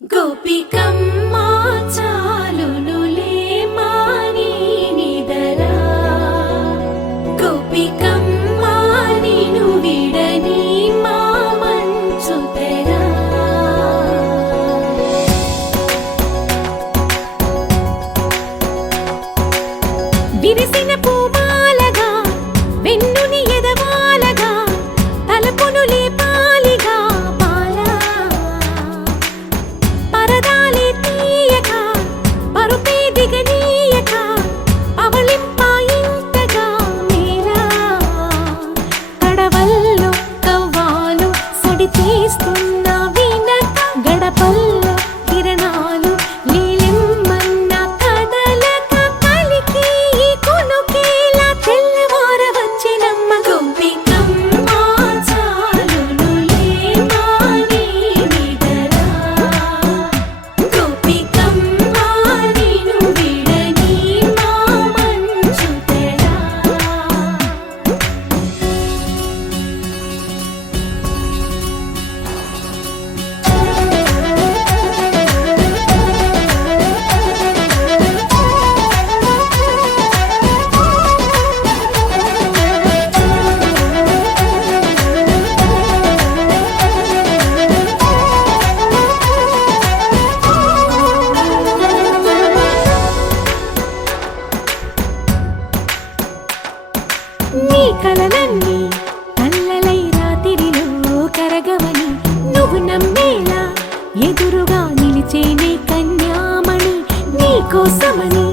గోపికమ్మ చాలునులే మాని నిదరా గోపికమ్మ నిను విడని మా మంచు తెరా విరిసిన పూమాలగా వెన్నుని ఎదవాలగా తలపును లేపాలిగా బాలా పరదాలే తీయక పరుపే దిగనీయక అవలింపాయింతగా మేలా కడవల్లో కవ్వాలు సడి చేస్తున్న వినక గడపల్లో కిరణాలు లీలిమ్మన్న కదలక కలికి ఈ కొనుకేలా తెల్లవార వచ్చినమ్మ గోపికమ్మ చాలునులే మాని నిదరా గోపికమ్మ నిను విడని మా మంచు తెరా నీ కలలన్నీ కల్లలై రాత్రిలో కరగవని నువ్వు నమ్మేలా ఎదురుగా నిలిచేనే కన్యామణి నీ కోసమని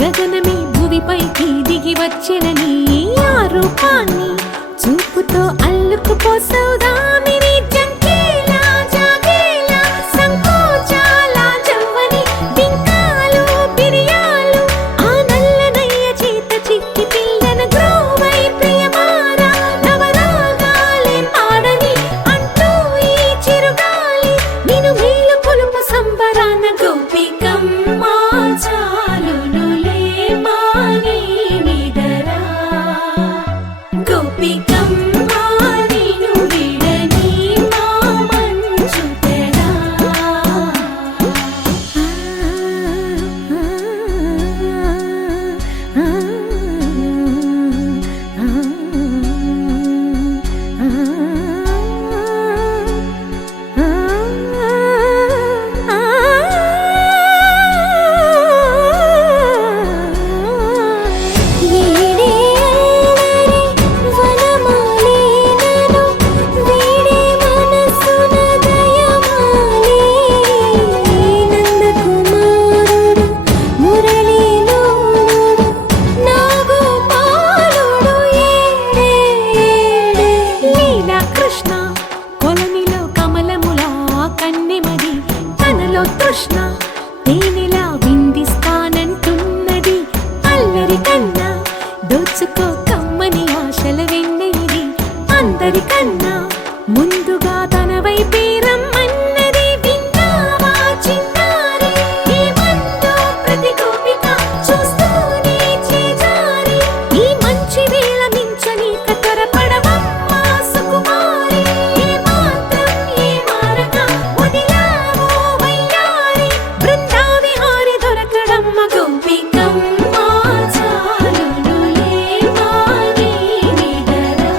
గగనమే భువిపైకి దిగి వచ్చెనని ఆ రూపాన్ని చూపుతో అల్లుకుపోసౌదామిని జంకేలా జాగేలా సంకోచాల జవ్వని బింకాలు బిరియాలు ఆ నల్లనయ్య చేత చిక్కి పిల్లన గ్రోవై ప్రియమారా నవరాగాలే పాడని అంటూ ఈ చిరుగాలి నిన్ను మేలు కొలుపు సంబరాన గోపికమ్మ చాలునులే మాని నిదరా గోపికమ్మ నిను విడని మా మంచు తెరా కృష్ణ కొలనిలో కమలములా కన్నెమది తనలో తృష్ణ తేనెలా విందిస్తానంటున్నది అల్లరి కన్నా దోచుకో కమ్మని ఆశల వెన్నెయిది అందరికన్నా ముందుగా తన వైపే రమ్మన్నది విన్నావా చిన్నారి ఏమందో ప్రతి గోపిక చూస్తూనే చేజారి ఈ మంచి వేళ మించని కతరపడవమ్మ సుకుమారి ఏ మాత్రం ఏ మారక వదిలావో వయ్యారి బృందావిహారి దొరకడమ్మ గోపికమ్మ చాలునులే మాని నిదరా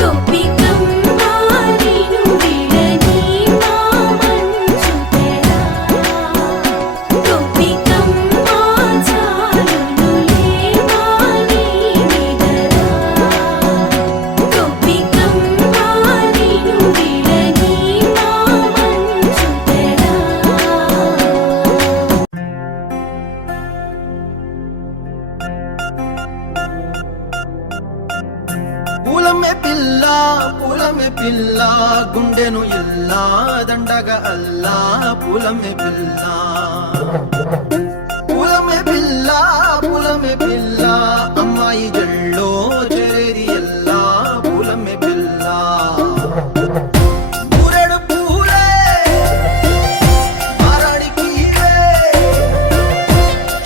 గోపికమ్మ నిను విడని మా మంచు తెరా గోపికమ్మ చాలునులే మాని నిదరా గోపికమ్మ నిను విడని మా మంచు తెరా పూలమే పిల్ల గుండెను ఇల్లా దండగ అల్లా పూలమే పిల్ల పూలమే పిల్ల అమ్మాయి జల్లో చేరేది ఎల్లా పూలమే పిల్ల ఊరెడు పూలే మారాడికి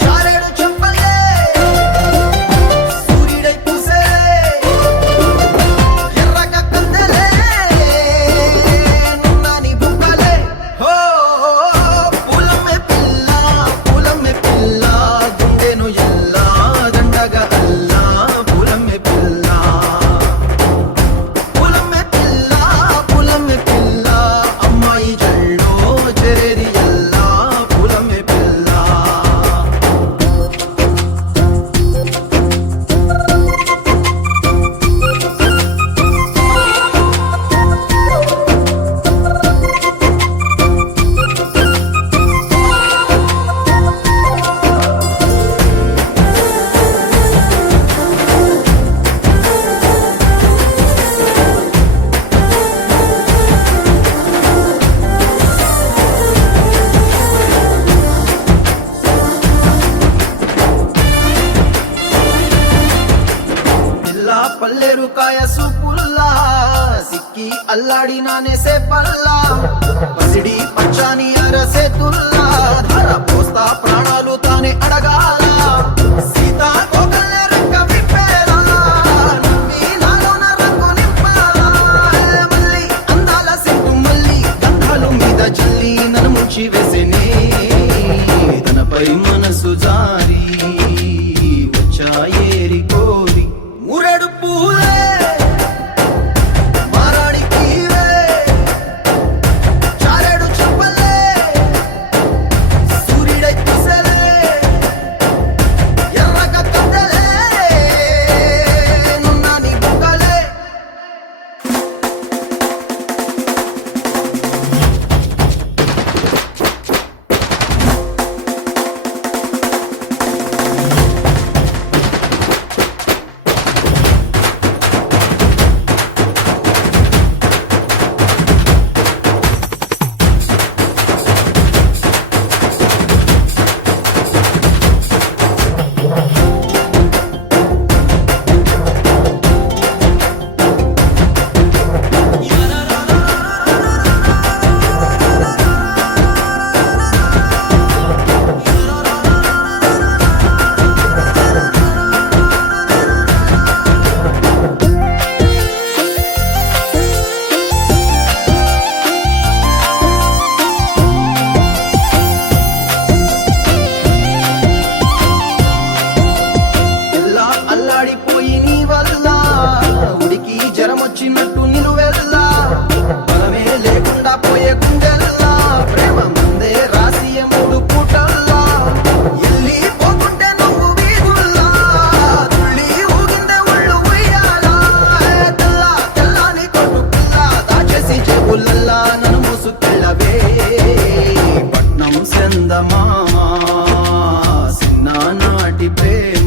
చారేడు చెప్పలే సూర్యుడై పూసే ఎర్రగ కందలే నున్నాని బుక్కలే హో ఎల్లుకాయ సూపుల్లా సిక్కి అల్లాడినానేసే పల్లా పసిడి పచ్చాని అరసేతుల్లా ధర పోస్తా ప్రాణాలు తానే అడగాల సీతా కోకల్లే రెక్క విప్పేలా నవ్వి నాలోన రంగు నింపాలా మళ్ళీ అందాల సిగ్గు మళ్ళీ గంధాలు మీద జల్లి నన్ను ముంచి వేసేనే తనపై మనసు జారి వచ్చాయేరి కోరి మురెడు పూలే మారాడికి చారెడు చెప్పలే సూర్యుడై కుసలే ఎర్రగా కద్దలే నున్నాని బుగ్గలే ఎల్లా అల్లాడిపోయి నీ వల్ల ఉడికి జరమొచ్చినట్టు నిలువెల్లా బలమే లేకుండా పోయే గుండెల్లా ప్రేమ ముందే రాసియ మూడు పూటల్లా ఎల్లి పోతుంటే నువ్వు వీధుల్లా తుళ్ళి ఊగిందే ఒళ్ళు ఉయ్యాలా తెల్ల తెల్లాని కొట్టు పిల్ల దాచేసి జేబులల్లా నన్ను మూసుకెళ్ళవే పట్నం సెందమామ సిన్నానాటి ప్రేమ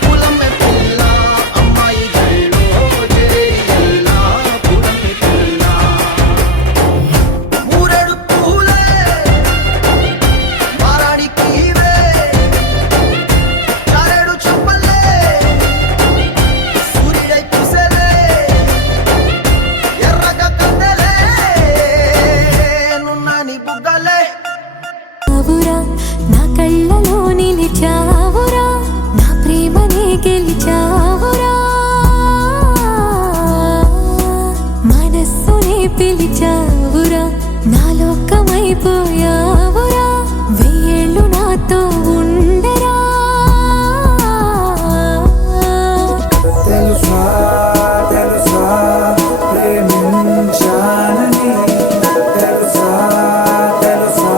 పూలమ్మే పిల్ల అమ్మాయి జల్లో చేరియల్లా పూలమ్మే పిల్ల మూరెడు పూలే మారాడికి చారెడు చెప్పలే సూర్యుడై కుసలే ఎర్రగా కద్దలే నున్నాని బుగ్గలే చావురా నా కళ్ళలో నిలిచావురా నా ప్రేమనే గెలిచావురా మనస్సునే పిలిచావురా నా లోకమైపోయావురా వెయ్యేళ్ళు నాతో ఉండరా తెలుసా తెలుసా ప్రేమించానని తెలుసా తెలుసా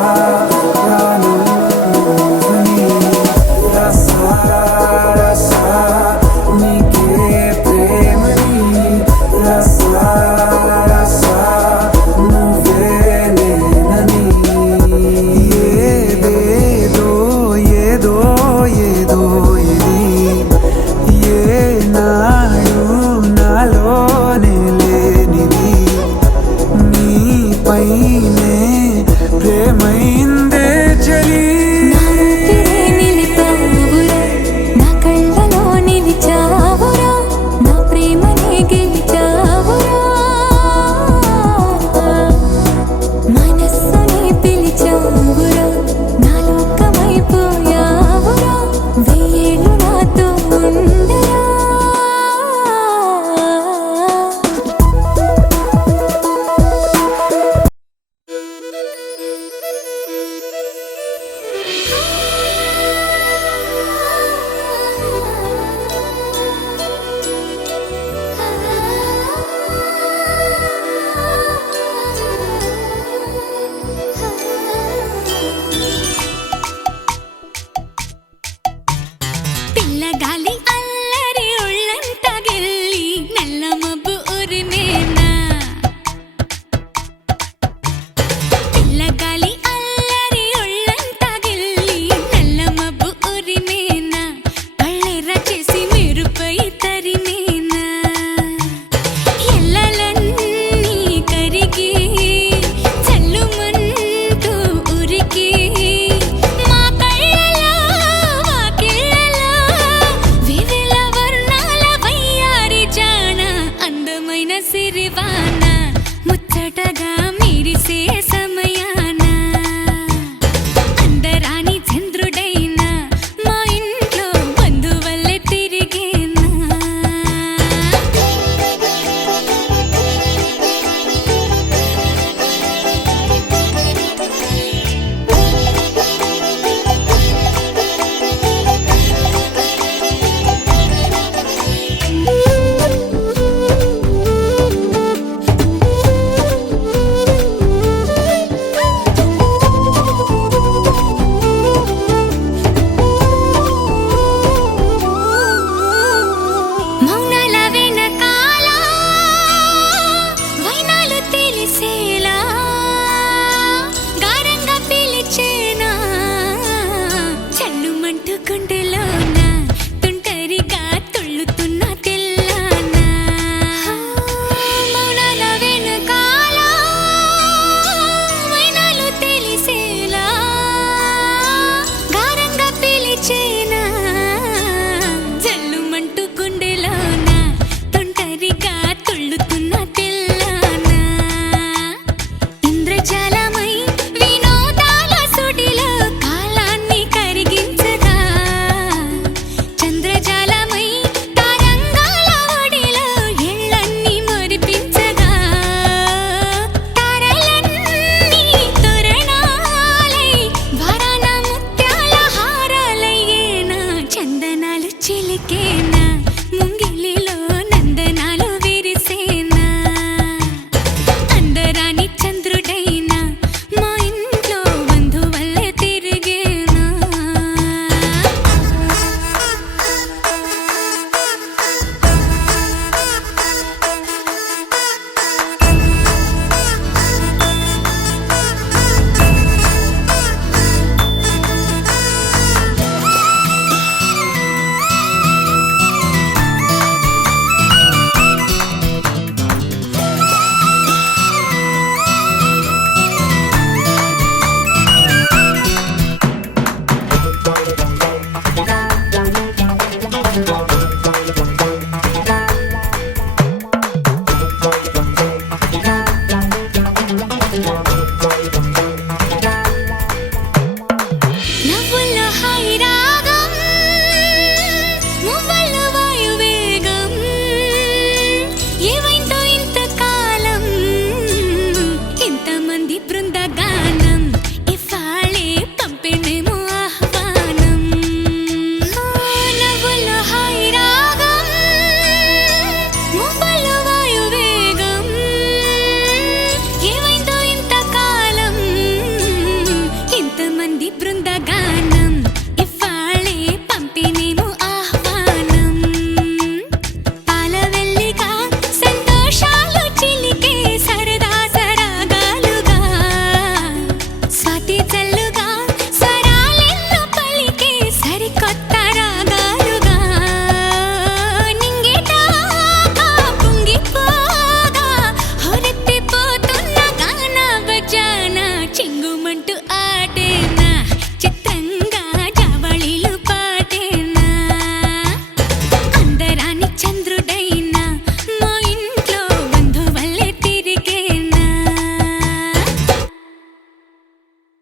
రానుని రసా రసా నీకే ప్రేమని రసా రసా నువ్వే నేనని ఏదేదో అందమైన సిరివాన ముచ్చటగా